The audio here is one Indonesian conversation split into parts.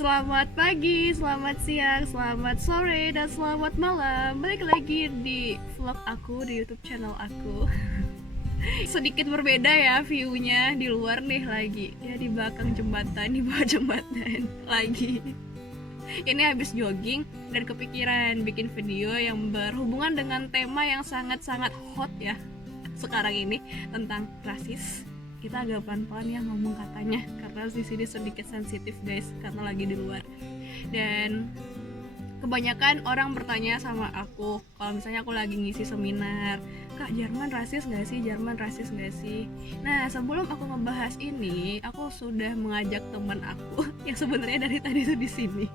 Selamat pagi, selamat siang, selamat sore, dan selamat malam. Balik lagi di vlog aku di YouTube channel aku. Sedikit berbeda ya view-nya di luar nih lagi. Ya di belakang jembatan, di bawah jembatan lagi. Ini habis jogging dan kepikiran bikin video yang berhubungan dengan tema yang sangat-sangat hot ya sekarang ini, tentang rasis. Kita agak pelan-pelan ya ngomong katanya karena di sini sedikit sensitif guys karena lagi di luar. Dan kebanyakan orang bertanya sama aku kalau misalnya aku lagi ngisi seminar, Kak, Jerman rasis gak sih? Jerman rasis gak sih? Nah, sebelum aku ngebahas ini, aku sudah mengajak teman aku yang sebenarnya dari tadi tuh di sini.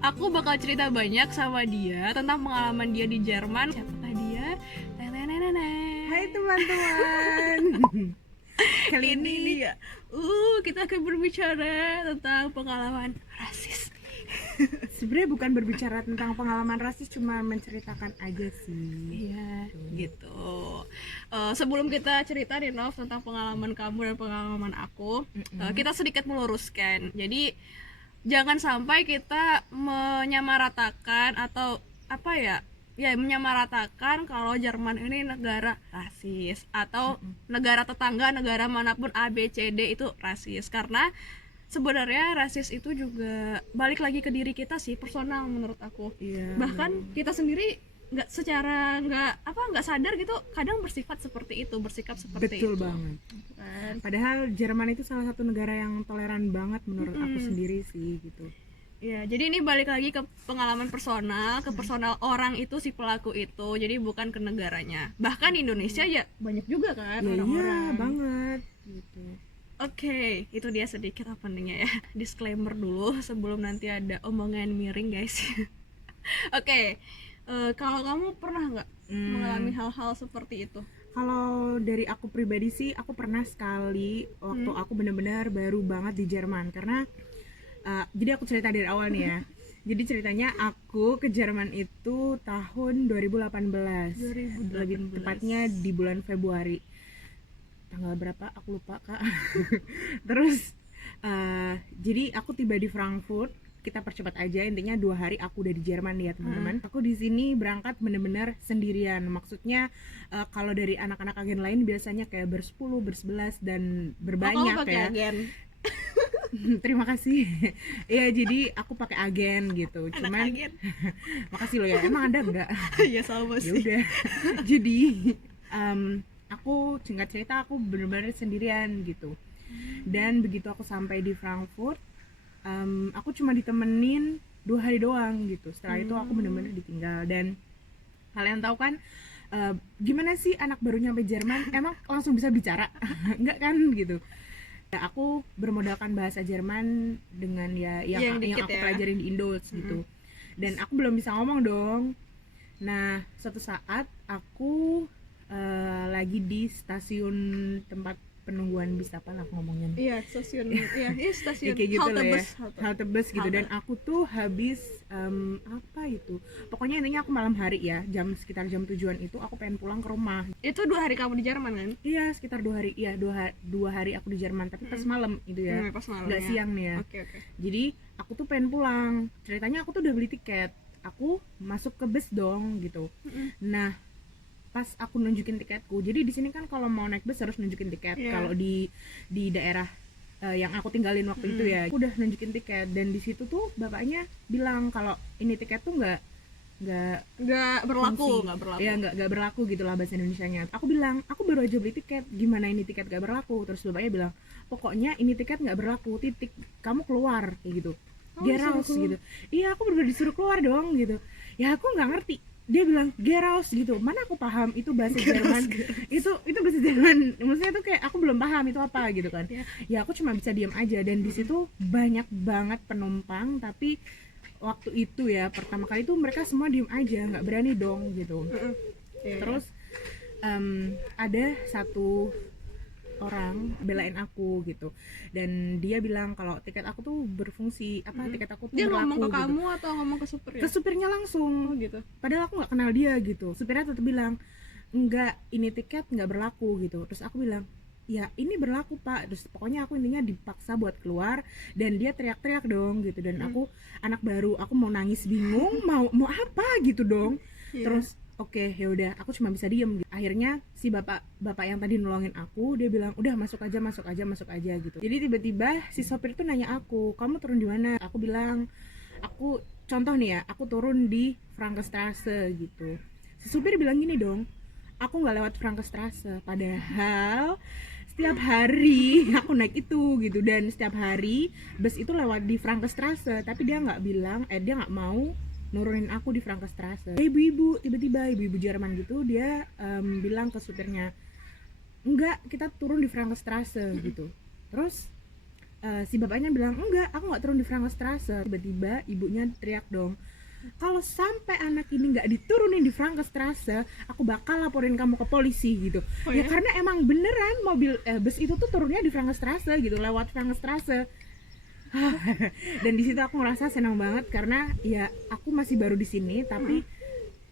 Aku bakal cerita banyak sama dia tentang pengalaman dia di Jerman. Siapakah dia? Hai teman-teman. Kali ini dia. Kita akan berbicara tentang pengalaman rasis. sebenarnya bukan berbicara tentang pengalaman rasis, cuma menceritakan aja sih. Iya, gitu. Sebelum kita cerita nih Nov tentang pengalaman kamu dan pengalaman aku, kita sedikit meluruskan. Jadi jangan sampai kita menyamaratakan atau apa ya menyamaratakan kalau Jerman ini negara rasis atau negara tetangga, negara manapun A, B, C, D itu rasis. Karena sebenarnya rasis itu juga balik lagi ke diri kita sih, personal menurut aku. Iya, Bahkan kita sendiri nggak sadar gitu kadang bersikap seperti itu. betul banget. Kan? Padahal Jerman itu salah satu negara yang toleran banget menurut aku sendiri sih gitu. Ya, jadi ini balik lagi ke pengalaman personal, ke personal orang itu, si pelaku itu. Jadi bukan ke negaranya. Bahkan di Indonesia ya banyak juga kan Iya orang-orang. banget gitu. Oke, itu dia sedikit openingnya ya. Disclaimer dulu sebelum nanti ada omongan miring guys. Oke, kalau kamu pernah nggak mengalami hal-hal seperti itu? Kalau dari aku pribadi sih, aku pernah sekali waktu aku benar-benar baru banget di Jerman. Karena jadi aku cerita dari awal nih ya. Jadi ceritanya aku ke Jerman itu tahun 2018. Lebih tepatnya di bulan Februari. Tanggal berapa? Aku lupa, Kak. Terus jadi aku tiba di Frankfurt. Kita percepat aja, intinya 2 hari aku udah di Jerman ya teman-teman. Aku di sini berangkat bener-bener sendirian. Maksudnya kalau dari anak-anak agen lain biasanya kayak bersepuluh, bersebelas dan berbanyak ya. Agen. Terima kasih. Ya jadi aku pakai agen gitu. Cuman Agen. makasih loh ya. Emang ada nggak? Ya sama Ya sih. udah. Jadi aku singkat cerita aku bener-bener sendirian gitu. Dan begitu aku sampai di Frankfurt, aku cuma ditemenin 2 hari doang gitu. Setelah itu aku bener-bener ditinggal. Dan kalian tahu kan gimana sih anak baru nyampe Jerman emang langsung bisa bicara? Enggak kan gitu. Ya, aku bermodalkan bahasa Jerman dengan yang dikit aku ya. pelajarin di Indo gitu. Dan aku belum bisa ngomong dong. Nah, suatu saat aku lagi di stasiun tempat penungguan bis, apa lah ngomongnya. Iya, stasiun. Iya, stasiun. Ya, kayak gitu lah ya. Halte. Halte bus gitu. Dan aku tuh habis apa itu? Pokoknya intinya aku malam hari ya, sekitar jam 7-an itu aku pengen pulang ke rumah. Itu 2 hari kamu di Jerman kan? Iya, sekitar 2 hari. Iya, 2 hari aku di Jerman, tapi pas malam itu ya. Pas malam Nggak ya. siang nih ya. Oke. Jadi aku tuh pengen pulang. Ceritanya aku tuh udah beli tiket. Aku masuk ke bus dong gitu. Nah, pas aku nunjukin tiketku. Jadi di sini kan kalau mau naik bus harus nunjukin tiket. Iya. Kalau di daerah yang aku tinggalin waktu itu ya, aku udah nunjukin tiket dan di situ tuh bapaknya bilang kalau ini tiket tuh nggak Nggak berlaku. ya nggak berlaku gitulah bahasa Indonesianya. Aku bilang aku baru aja beli tiket, gimana ini tiket nggak berlaku? Terus bapaknya bilang pokoknya ini tiket nggak berlaku, titik, kamu keluar kayak gitu. Get out gitu. Iya, aku bener disuruh keluar dong gitu. Ya aku nggak ngerti. Dia bilang get out gitu. Mana aku paham itu bahasa Jerman. Itu bahasa Jerman. Maksudnya tuh kayak aku belum paham itu apa gitu kan. Ya aku cuma bisa diam aja. Dan di situ banyak banget penumpang, tapi waktu itu ya pertama kali tuh mereka semua diem aja, nggak berani dong gitu. Terus ada satu orang belain aku gitu, dan dia bilang kalau tiket aku tuh berfungsi, tiket aku tuh Dia berlaku ngomong ke gitu. kamu atau ngomong ke supirnya? Ke supirnya langsung. Gitu. Padahal aku nggak kenal dia gitu. Supirnya tetap bilang enggak, ini tiket nggak berlaku gitu. Terus aku bilang ya ini berlaku Pak. Terus pokoknya aku intinya dipaksa buat keluar dan dia teriak-teriak dong gitu, dan aku anak baru, aku mau nangis bingung mau apa gitu dong. Terus oke, ya udah, aku cuma bisa diem gitu. Akhirnya si bapak yang tadi nolongin aku, dia bilang udah masuk aja gitu. Jadi tiba-tiba si sopir tuh nanya aku, kamu turun di mana? Aku bilang, aku contoh nih ya, aku turun di Frankenstrasse gitu. Si supir bilang gini dong, aku nggak lewat Frankenstrasse, padahal setiap hari aku naik itu gitu, dan setiap hari bus itu lewat di Frankenstrasse, tapi dia nggak bilang, dia nggak mau nurunin aku di Frankenstrasse. Ibu-ibu, tiba-tiba ibu-ibu Jerman gitu, dia bilang ke supirnya, enggak, kita turun di Frankenstrasse gitu. Terus si bapaknya bilang, enggak, aku nggak turun di Frankenstrasse. Tiba-tiba ibunya teriak dong, kalau sampai anak ini nggak diturunin di Frankenstrasse, aku bakal laporin kamu ke polisi gitu. Ya karena emang beneran mobil bus itu tuh turunnya di Frankenstrasse gitu, lewat Frankenstrasse. Dan di situ aku ngerasa senang banget karena ya aku masih baru di sini, tapi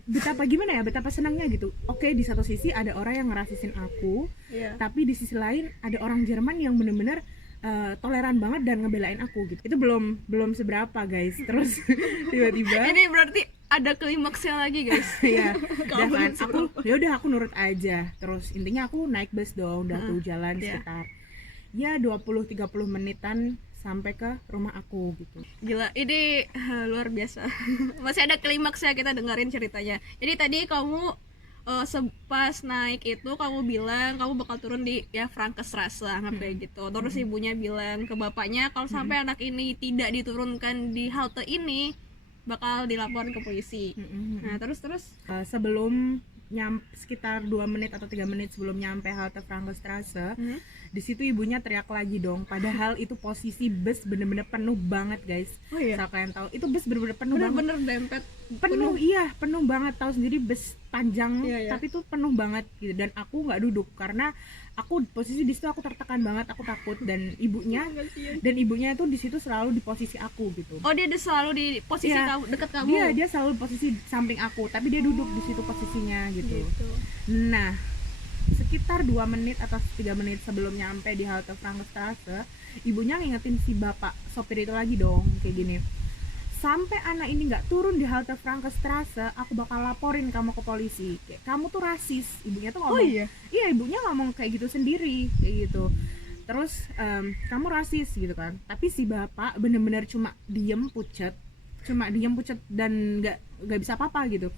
betapa senangnya gitu. Oke, di satu sisi ada orang yang ngerasisin aku, tapi di sisi lain ada orang Jerman yang bener-bener toleran banget dan ngebelain aku gitu. Itu belum seberapa guys. Terus tiba-tiba ini berarti ada klimaksnya lagi guys. ya udah kan, aku nurut aja. Terus intinya aku naik bus dong, udah tuh jalan sekitar ya 20-30 menitan sampai ke rumah aku gitu. Gila, ini luar biasa. Masih ada klimaksnya, kita dengerin ceritanya. Jadi tadi kamu pas naik itu kamu bilang kamu bakal turun di ya Frankenstrasse anggap kayak gitu. Terus ibunya bilang ke bapaknya kalau sampai anak ini tidak diturunkan di halte ini bakal dilaporin ke polisi. Nah, terus sebelum sekitar 2 menit atau 3 menit sebelum nyampe halte Frankenstrasse, di situ ibunya teriak lagi dong. Padahal itu posisi bus bener-bener penuh banget guys. Kalau kalian tahu, itu bus bener-bener penuh banget. Bener-bener dempet. Penuh, iya penuh banget. Tahu sendiri bus panjang, tapi tuh penuh banget gitu. Dan aku nggak duduk karena aku posisi di situ aku tertekan banget, aku takut. Dan ibunya itu di situ selalu di posisi aku gitu. Oh, dia selalu di posisi kamu, dekat kamu. Dia selalu di posisi samping aku, tapi dia duduk di situ posisinya gitu. Nah, sekitar 2 menit atau 3 menit sebelum nyampe di halte Frankenstrasse, ibunya ngingetin si bapak sopir itu lagi dong, kayak gini, sampai anak ini nggak turun di halte Frankenstrasse, aku bakal laporin kamu ke polisi. Kayak, kamu tuh rasis. Ibunya tuh ngomong. Iya, ibunya ngomong kayak gitu sendiri, kayak gitu. Terus kamu rasis gitu kan. Tapi si bapak bener-bener cuma diem pucet dan nggak bisa apa-apa gitu.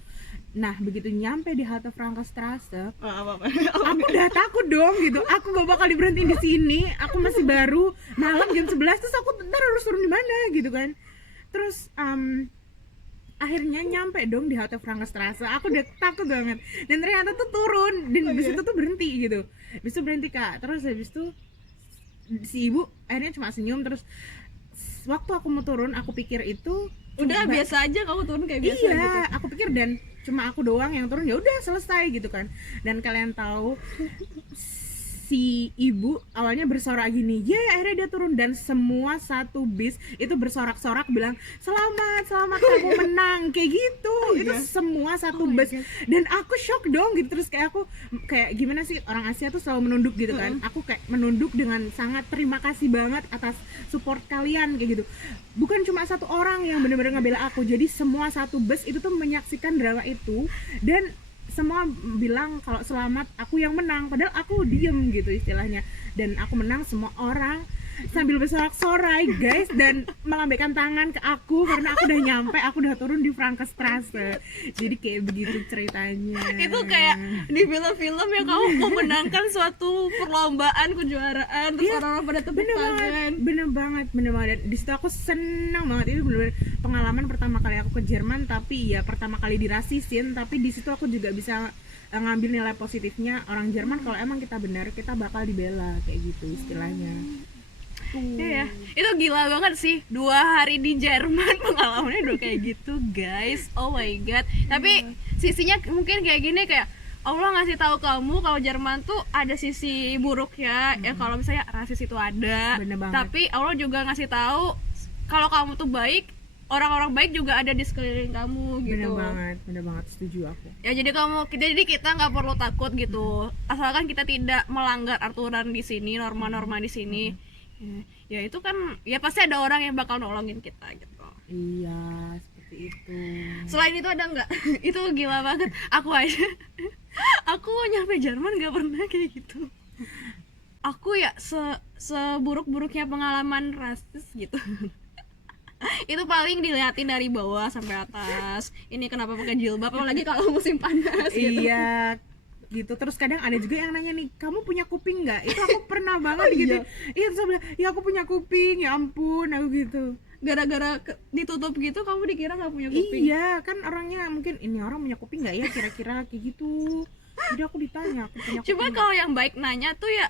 Nah, begitu nyampe di halte Frankenstrasse, aku udah takut dong gitu. Aku gak bakal diberhentiin di sini. Aku masih baru, malam jam 11, terus aku ntar harus turun di mana gitu kan. Terus akhirnya nyampe dong di halte Frankenstrasse. Aku udah takut banget. Dan ternyata tuh turun, dan bis itu tuh berhenti gitu. Bis itu berhenti Kak. Terus habis itu si ibu akhirnya cuma senyum. Terus waktu aku mau turun, aku pikir itu udah biasa aja kamu turun kayak biasa gitu. Aku pikir dan cuma aku doang yang turun, ya udah selesai gitu kan. Dan kalian tahu si ibu awalnya bersorak gini, akhirnya dia turun dan semua satu bis itu bersorak-sorak bilang selamat kamu menang kayak gitu. Itu semua satu bus dan aku shock dong gitu. Terus kayak aku kayak gimana sih, orang Asia tuh selalu menunduk gitu kan. Aku kayak menunduk dengan sangat terima kasih banget atas support kalian kayak gitu. Bukan cuma satu orang yang benar-benar ngebela aku, jadi semua satu bus itu tuh menyaksikan drama itu dan semua bilang kalau selamat aku yang menang, padahal aku diem gitu istilahnya. Dan aku menang, semua orang sambil bersorak-sorai guys dan melambaikan tangan ke aku karena aku udah nyampe, aku udah turun di Frankenstrasse. Jadi kayak begitu ceritanya. Itu kayak di film-film yang kamu memenangkan suatu perlombaan, kejuaraan, terus orang-orang pada tepuk tangan. Bener banget. Di situ aku senang banget. Itu bener-bener pengalaman pertama kali aku ke Jerman, tapi ya pertama kali dirasisin, tapi di situ aku juga bisa ngambil nilai positifnya. Orang Jerman kalau emang kita benar, kita bakal dibela kayak gitu istilahnya. Iya, itu gila banget sih, 2 hari di Jerman pengalamannya udah kayak gitu guys. Oh my god. Tapi sisinya mungkin kayak gini, kayak Allah ngasih tahu kamu kalau Jerman tuh ada sisi buruknya. Ya kalau misalnya rasis itu ada, tapi Allah juga ngasih tahu kalau kamu tuh baik, orang-orang baik juga ada di sekeliling kamu gitu. Bener banget, setuju aku. Ya jadi kita nggak perlu takut gitu, asalkan kita tidak melanggar aturan di sini, norma-norma di sini. Ya itu kan ya pasti ada orang yang bakal nolongin kita gitu. Iya, seperti itu. Selain itu ada nggak? Itu gila banget. Aku aja aku nyampe Jerman nggak pernah kayak gitu. Aku ya seburuk-buruknya pengalaman rasis gitu. Itu paling dilihatin dari bawah sampai atas. Ini kenapa pakai jilbab apalagi kalau musim panas gitu. Iya gitu. Terus kadang ada juga yang nanya nih, kamu punya kuping nggak? Itu aku pernah banget gitu. Iya terus aku bilang, ya aku punya kuping, ya ampun aku gitu. Gara-gara ditutup gitu kamu dikira nggak punya kuping. Iya kan orangnya mungkin ini orang punya kuping nggak ya kira-kira kayak gitu. Jadi aku ditanya aku punya kuping. Coba kalau yang baik nanya tuh ya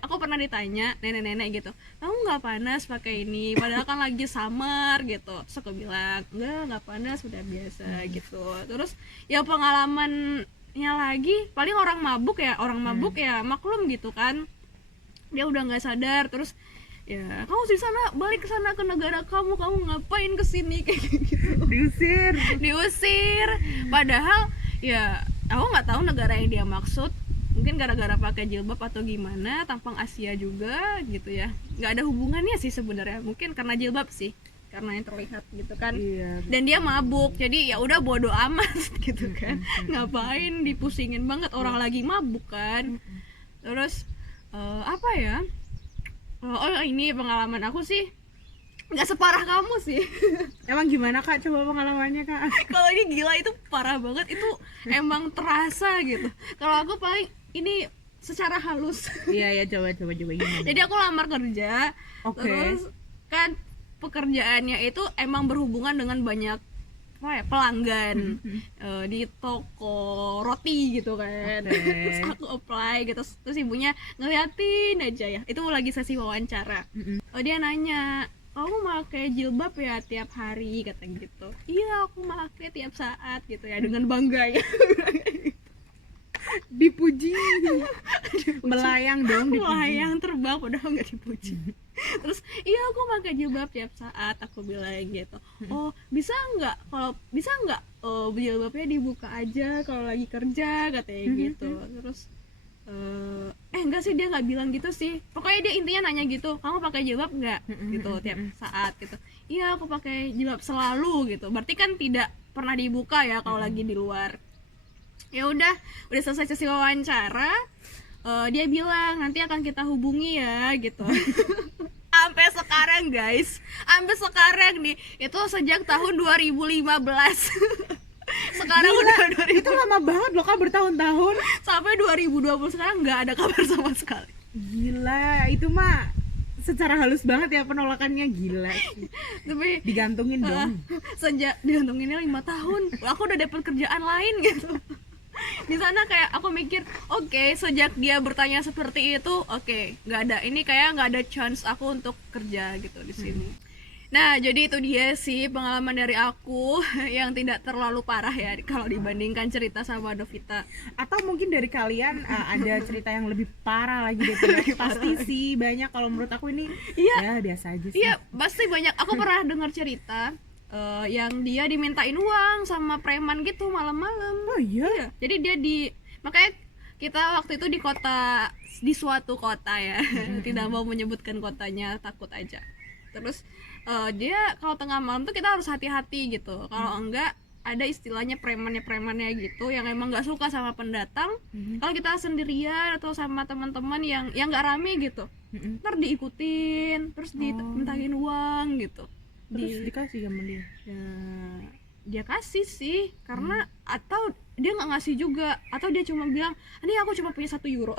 aku pernah ditanya nenek-nenek gitu, kamu nggak panas pakai ini padahal kan lagi summer gitu. Terus aku bilang nggak panas, udah biasa gitu. Terus ya pengalamannya lagi paling orang mabuk ya maklum gitu kan, dia udah nggak sadar. Terus ya kamu di sana, balik ke sana ke negara kamu ngapain kesini kayak gitu. diusir padahal ya aku nggak tahu negara yang dia maksud, mungkin gara-gara pakai jilbab atau gimana, tampang Asia juga gitu ya, nggak ada hubungannya sih sebenarnya, mungkin karena jilbab sih, karena yang terlihat gitu kan. Iya, dan dia mabuk jadi ya udah bodo amat gitu kan. Ngapain dipusingin banget, orang lagi mabuk kan. Terus apa ya, ini pengalaman aku sih nggak separah kamu sih. Emang gimana Kak, coba pengalamannya Kak? Kalau ini gila, itu parah banget, itu emang terasa gitu. Kalau aku paling ini secara halus. Iya coba gimana? Jadi aku lamar kerja, terus kan pekerjaannya itu emang berhubungan dengan banyak pelanggan di toko roti gitu kan. Terus aku apply gitu, terus ibunya ngeliatin aja ya, itu lagi sesi wawancara. Dia nanya, kamu pakai jilbab ya tiap hari, kata gitu. Iya aku pakai tiap saat gitu ya, dengan bangga ya. Dipuji. Melayang dong, melayang terbang padahal nggak dipuji. Terus iya aku pakai jilbab tiap saat, aku bilang gitu. Oh bisa nggak jilbabnya dibuka aja kalau lagi kerja, katanya gitu. Terus enggak sih, dia nggak bilang gitu sih, pokoknya dia intinya nanya gitu, kamu pakai jilbab nggak gitu tiap saat gitu. Iya aku pakai jilbab selalu gitu, berarti kan tidak pernah dibuka ya kalau lagi di luar. Ya udah selesai sesi wawancara, dia bilang nanti akan kita hubungi ya gitu. Sampai sekarang guys, nih itu sejak tahun 2015. Sekarang gila, udah 2000. itu lama banget loh Kak, bertahun-tahun. Sampai 2020 sekarang nggak ada kabar sama sekali. Gila, itu mah secara halus banget ya penolakannya, gila sih. Tapi digantungin dong. Sejak digantunginnya 5 tahun, aku udah dapet kerjaan lain gitu. Di sana kayak aku mikir, oke, sejak dia bertanya seperti itu, oke, nggak ada, ini kayak nggak ada chance aku untuk kerja gitu di sini. Nah, jadi itu dia sih pengalaman dari aku yang tidak terlalu parah ya kalau dibandingkan cerita sama Novita. Atau mungkin dari kalian ada cerita yang lebih parah lagi daripada pasti sih banyak. Kalau menurut aku ini ya biasa aja sih. Iya, pasti banyak. Aku pernah dengar cerita yang dia dimintain uang sama preman gitu malam-malam. Oh iya. Jadi dia makanya kita waktu itu di suatu kota ya. Tidak mau menyebutkan kotanya, takut aja. Terus dia kalau tengah malam tuh kita harus hati-hati gitu. Kalau enggak ada istilahnya premannya gitu yang emang nggak suka sama pendatang. Kalau kita sendirian atau sama teman-teman yang nggak rame gitu, ntar diikutin, terus dimintain uang gitu. Terus dikasih sama dia? Ya, dia kasih sih, karena atau dia nggak ngasih juga, atau dia cuma bilang, ini aku cuma punya 1 euro.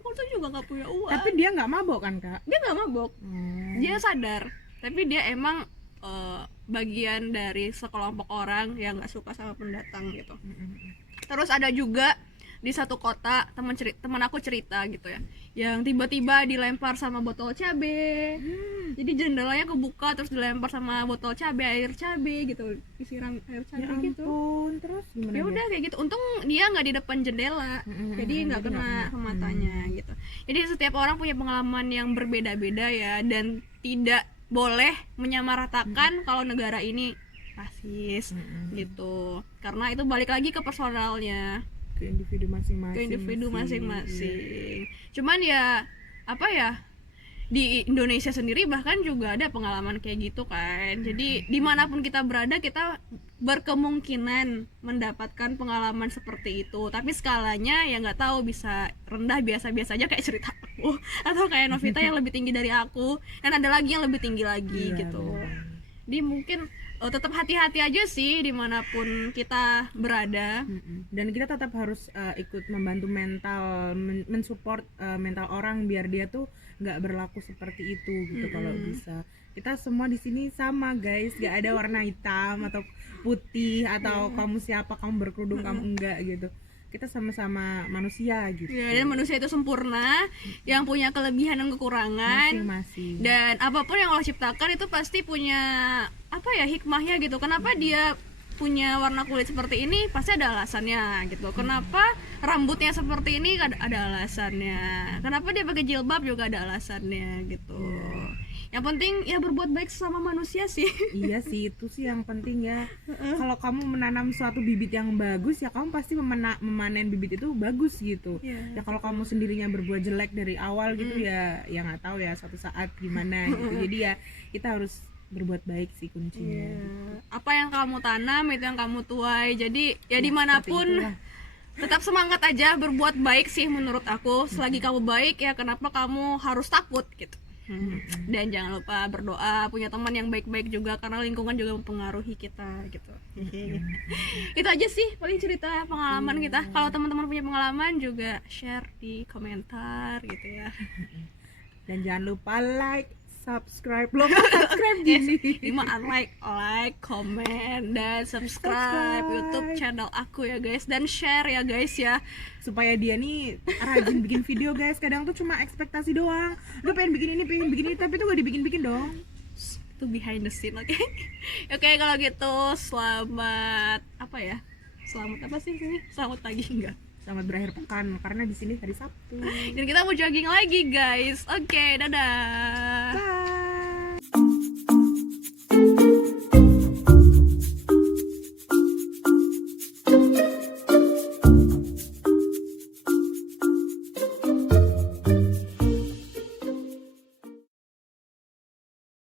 Aku tuh juga nggak punya uang. Tapi dia nggak mabok kan Kak? Dia nggak mabok, dia sadar. Tapi dia emang bagian dari sekelompok orang yang nggak suka sama pendatang gitu. Terus ada juga di satu kota teman aku cerita gitu ya, yang tiba-tiba dilempar sama botol cabe. Jadi jendelanya kebuka terus dilempar sama botol cabe, air cabe gitu, disiram air cabe ya gitu. Terus gimana? Ya udah kayak gitu. Untung dia nggak di depan jendela, jadi nggak kena ke matanya gitu. Jadi setiap orang punya pengalaman yang berbeda-beda ya, dan tidak boleh menyamaratakan kalau negara ini rasis gitu, karena itu balik lagi ke personalnya, ke individu masing-masing ke individu sih. masing-masing. Cuman ya apa ya, di Indonesia sendiri bahkan juga ada pengalaman kayak gitu kan. Jadi dimanapun kita berada, kita berkemungkinan mendapatkan pengalaman seperti itu. Tapi skalanya ya nggak tahu, bisa rendah biasa-biasa aja kayak cerita aku, atau kayak Novita yang lebih tinggi dari aku, dan ada lagi yang lebih tinggi lagi Iya, gitu. benar. Jadi mungkin tetap hati-hati aja sih dimanapun kita berada. Dan kita tetap harus ikut membantu mental, mensupport mental orang biar dia tuh nggak berlaku seperti itu gitu. Kalau bisa kita semua di sini sama guys, nggak ada warna hitam atau putih atau kamu siapa, kamu berkerudung kamu enggak gitu. Kita sama-sama manusia gitu. Ya, dan manusia itu sempurna, yang punya kelebihan dan kekurangan. Masing-masing. Dan apapun yang Allah ciptakan itu pasti punya apa ya, hikmahnya gitu. Kenapa dia punya warna kulit seperti ini, pasti ada alasannya gitu. Kenapa rambutnya seperti ini, ada alasannya. Kenapa dia pakai jilbab, juga ada alasannya gitu. Yang penting ya berbuat baik sesama manusia sih. Iya sih, itu sih yang penting ya. Kalau kamu menanam suatu bibit yang bagus, ya kamu pasti memanen bibit itu bagus gitu. Ya kalau kamu sendirinya berbuat jelek dari awal gitu, ya nggak tahu ya suatu saat gimana gitu. Jadi ya kita harus berbuat baik sih kuncinya. Apa yang kamu tanam itu yang kamu tuai. Jadi ya dimanapun seperti itulah. tetap semangat aja, berbuat baik sih menurut aku. Selagi kamu baik, ya kenapa kamu harus takut gitu. Dan jangan lupa berdoa, punya teman yang baik-baik juga, karena lingkungan juga mempengaruhi kita gitu. Itu aja sih paling cerita pengalaman kita. Kalau teman-teman punya pengalaman juga share di komentar gitu ya. Dan jangan lupa like, subscribe, subscribe gini. like, comment, dan subscribe YouTube channel aku ya guys, dan share ya guys ya, supaya dia nih rajin bikin video guys. Kadang tuh cuma ekspektasi doang, lu pengen bikin ini, tapi tuh gak dibikin-bikin dong. Itu behind the scene, oke? Oke, kalau gitu selamat apa ya? Selamat apa sih ini? Selamat pagi enggak? Selamat berakhir pekan, karena di sini hari Sabtu. Dan kita mau jogging lagi guys. Oke, dadah. Bye.